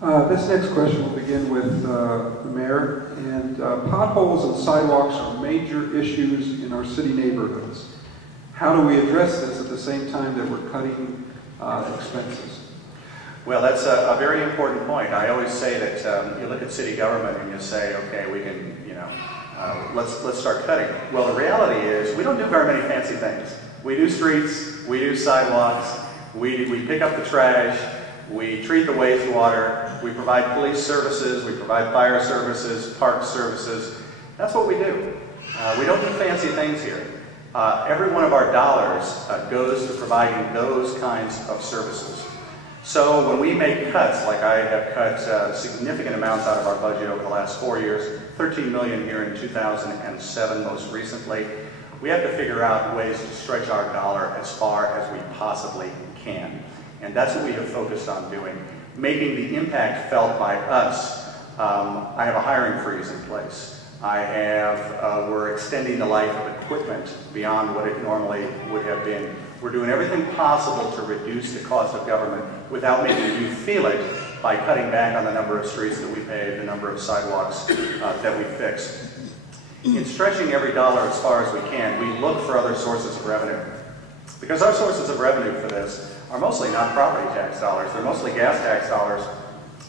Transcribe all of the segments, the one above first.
This next question will begin with the mayor. And potholes and sidewalks are major issues in our city neighborhoods. How do we address this at the same time that we're cutting expenses? Well, that's a very important point. I always say that you look at city government and you say, okay, we can, let's start cutting. Well, the reality is we don't do very many fancy things. We do streets, we do sidewalks, we pick up the trash, we treat the wastewater, we provide police services, we provide fire services, park services. That's what we do. We don't do fancy things here. Every one of our dollars goes to providing those kinds of services. So when we make cuts, like I have cut significant amounts out of our budget over the last 4 years, $13 million here in 2007 most recently, we have to figure out ways to stretch our dollar as far as we possibly can. And that's what we have focused on doing, making the impact felt by us. I have a hiring freeze in place. We're extending the life of equipment beyond what it normally would have been. We're doing everything possible to reduce the cost of government without making you feel it by cutting back on the number of streets that we pave, the number of sidewalks that we fix. In stretching every dollar as far as we can, we look for other sources of revenue. Because our sources of revenue for this are mostly not property tax dollars. They're mostly gas tax dollars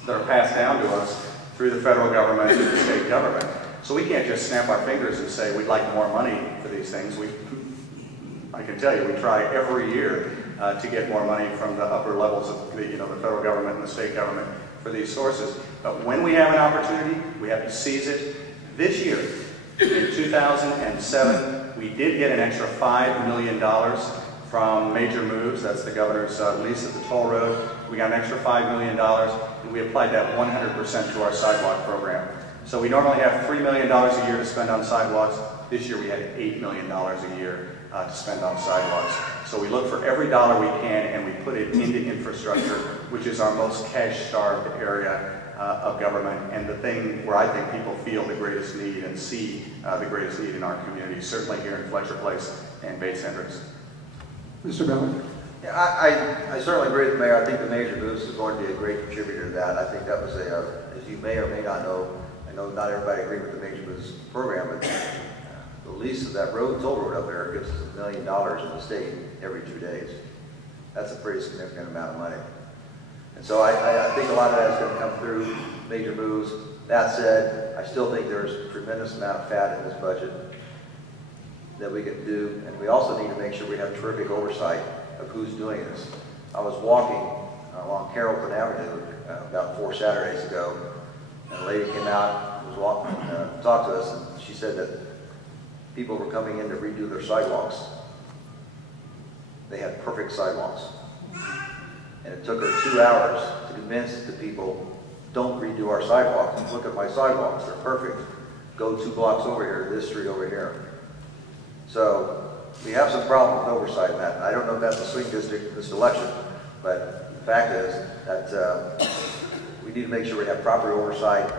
that are passed down to us through the federal government and the state government. So we can't just snap our fingers and say we'd like more money for these things. I can tell you, we try every year to get more money from the upper levels of the federal government and the state government for these sources. But when we have an opportunity, we have to seize it. This year, in 2007, we did get an extra $5 million from Major Moves. That's the governor's lease of the toll road. We got an extra $5 million, and we applied that 100% to our sidewalk program. So we normally have $3 million a year to spend on sidewalks. This year we had $8 million a year to spend on sidewalks. So we look for every dollar we can and we put it into infrastructure, which is our most cash-starved area of government, and the thing where I think people feel the greatest need and see the greatest need in our community, certainly here in Fletcher Place and Bates-Hendricks. Mr. Ballard? Yeah, I certainly agree with the mayor. I think the Major Moves is going to be a great contributor to that. I think that was as you may or may not know, I know not everybody agreed with the Major Moves program, but the lease of that toll road up there gives us $1 million in the state every 2 days. That's a pretty significant amount of money. And so I think a lot of that is going to come through Major Moves. That said, I still think there's a tremendous amount of fat in this budget that we can do, and we also need to make sure we have terrific oversight of who's doing this. I was walking along Carrollton Avenue about 4 Saturdays ago, and a lady came out and was walking, talked to us, and she said that people were coming in to redo their sidewalks. They had perfect sidewalks. And it took her 2 hours to convince the people, don't redo our sidewalks. Look at my sidewalks, they're perfect. Go 2 blocks over here, this street over here. So we have some problem with oversight in that. I don't know if that's a swing district this election, but the fact is that we need to make sure we have proper oversight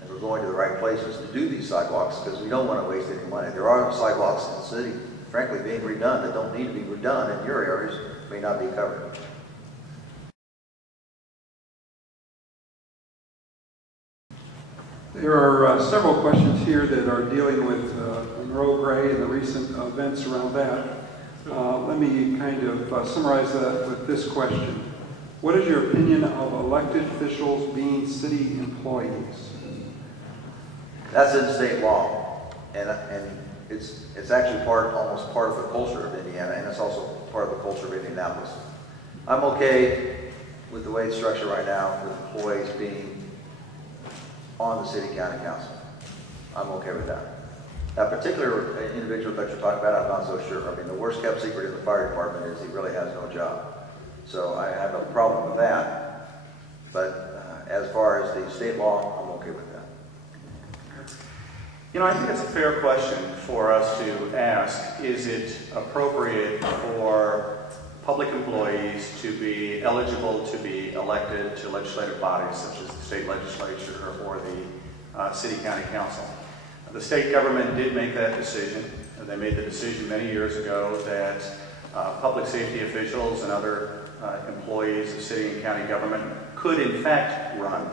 and we're going to the right places to do these sidewalks, because we don't want to waste any money. There are sidewalks in the city, frankly, being redone that don't need to be redone, and your areas may not be covered. There are several questions here that are dealing with Monroe Gray and the recent events around that. Let me kind of summarize that with this question. What is your opinion of elected officials being city employees? That's in state law, and it's actually almost part of the culture of Indiana, and it's also part of the culture of Indianapolis. I'm okay with the way it's structured right now, with employees being on the city county council. I'm okay with that. That particular individual that you're talking about, I'm not so sure. I mean, the worst kept secret in the fire department is he really has no job. So I have no problem with that. But as far as the state law, I'm okay with that. You know, I think it's a fair question for us to ask. Is it appropriate for public employees to be eligible to be elected to legislative bodies such as the state legislature or the city county council? The state government did make that decision. They made the decision many years ago that public safety officials and other employees of city and county government could in fact run.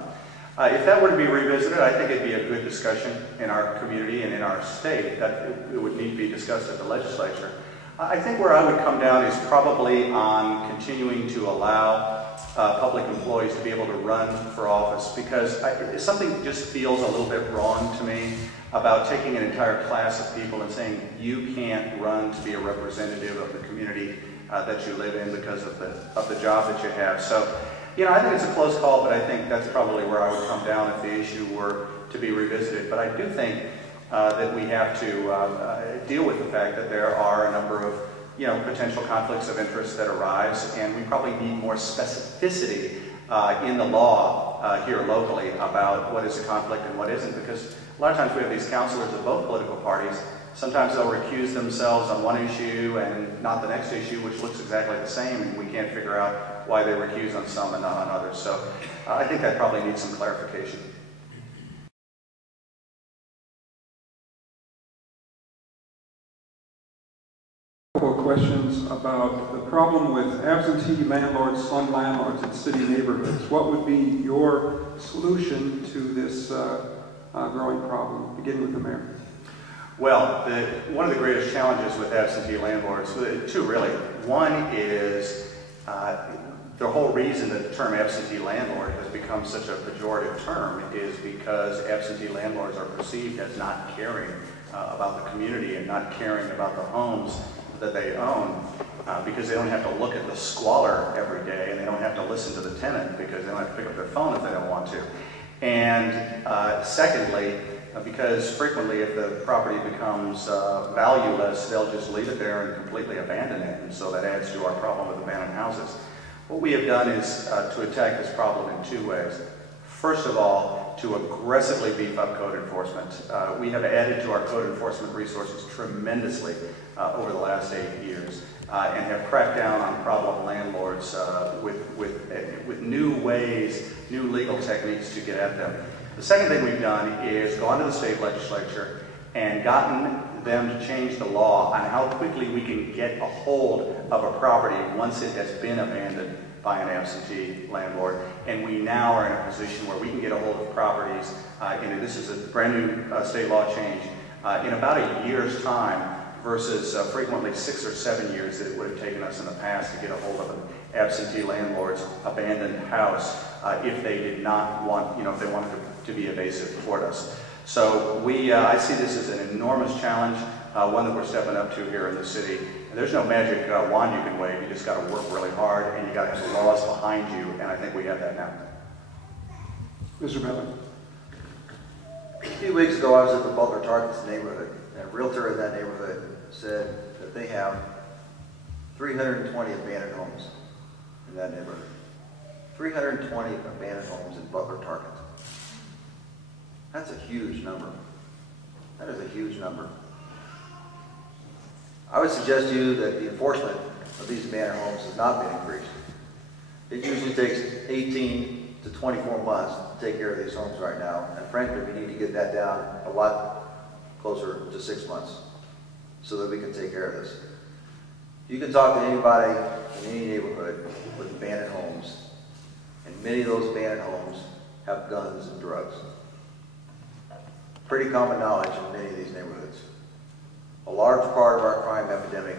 If that were to be revisited, I think it'd be a good discussion in our community and in our state. That it would need to be discussed at the legislature. I think where I would come down is probably on continuing to allow public employees to be able to run for office, because something just feels a little bit wrong to me about taking an entire class of people and saying you can't run to be a representative of the community that you live in because of the job that you have. So, you know, I think it's a close call, but I think that's probably where I would come down if the issue were to be revisited. But I do think that we have to deal with the fact that there are a number of, you know, potential conflicts of interest that arise, and we probably need more specificity in the law here locally about what is a conflict and what isn't, because a lot of times we have these counselors of both political parties. Sometimes they'll recuse themselves on one issue and not the next issue, which looks exactly the same, and we can't figure out why they recuse on some and not on others. So I think that probably needs some clarification. Questions about the problem with absentee landlords, slum landlords in city neighborhoods. What would be your solution to this growing problem, beginning with the mayor? Well, one of the greatest challenges with absentee landlords, two really. One is the whole reason that the term absentee landlord has become such a pejorative term is because absentee landlords are perceived as not caring about the community and not caring about the homes that they own, because they don't have to look at the squalor every day, and they don't have to listen to the tenant because they don't have to pick up their phone if they don't want to. And secondly, because frequently if the property becomes valueless, they'll just leave it there and completely abandon it, and so that adds to our problem with abandoned houses. What we have done is to attack this problem in two ways. First of all, to aggressively beef up code enforcement. We have added to our code enforcement resources tremendously over the last 8 years and have cracked down on problem landlords with new ways, new legal techniques to get at them. The second thing we've done is gone to the state legislature and gotten them to change the law on how quickly we can get a hold of a property once it has been abandoned by an absentee landlord. And we now are in a position where we can get a hold of properties, and this is a brand new state law change, in about a year's time versus frequently 6 or 7 years that it would have taken us in the past to get a hold of an absentee landlord's abandoned house if they did not want, you know, if they wanted to be evasive toward us. So I see this as an enormous challenge, one that we're stepping up to here in the city. And there's no magic wand you can wave. You just got to work really hard, and you got to have the laws behind you, and I think we have that now. Mr. Miller. A few weeks ago, I was at the Butler Targets neighborhood, and a realtor in that neighborhood said that they have 320 abandoned homes in that neighborhood. 320 abandoned homes in Butler Target. That's a huge number. That is a huge number. I would suggest to you that the enforcement of these abandoned homes has not been increased. It usually takes 18 to 24 months to take care of these homes right now, and frankly, we need to get that down a lot closer to 6 months so that we can take care of this. You can talk to anybody in any neighborhood with abandoned homes, and many of those abandoned homes have guns and drugs. Pretty common knowledge in many of these neighborhoods. A large part of our crime epidemic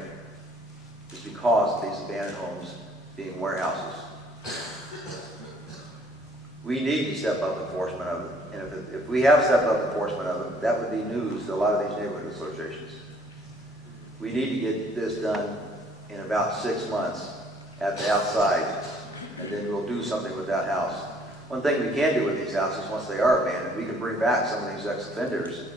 is because of these abandoned homes being warehouses. We need to step up enforcement of them, and if we have stepped up enforcement of them, that would be news to a lot of these neighborhood associations. We need to get this done in about 6 months at the outside, and then we'll do something with that house. One thing we can do with these houses once they are abandoned, we can bring back some of these ex-offenders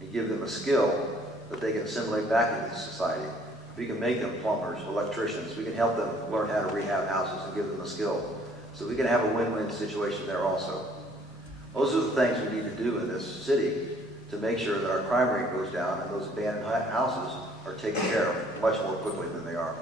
and give them a skill that they can assimilate back into society. We can make them plumbers, electricians. We can help them learn how to rehab houses and give them a skill. So we can have a win-win situation there also. Those are the things we need to do in this city to make sure that our crime rate goes down and those abandoned houses are taken care of much more quickly than they are.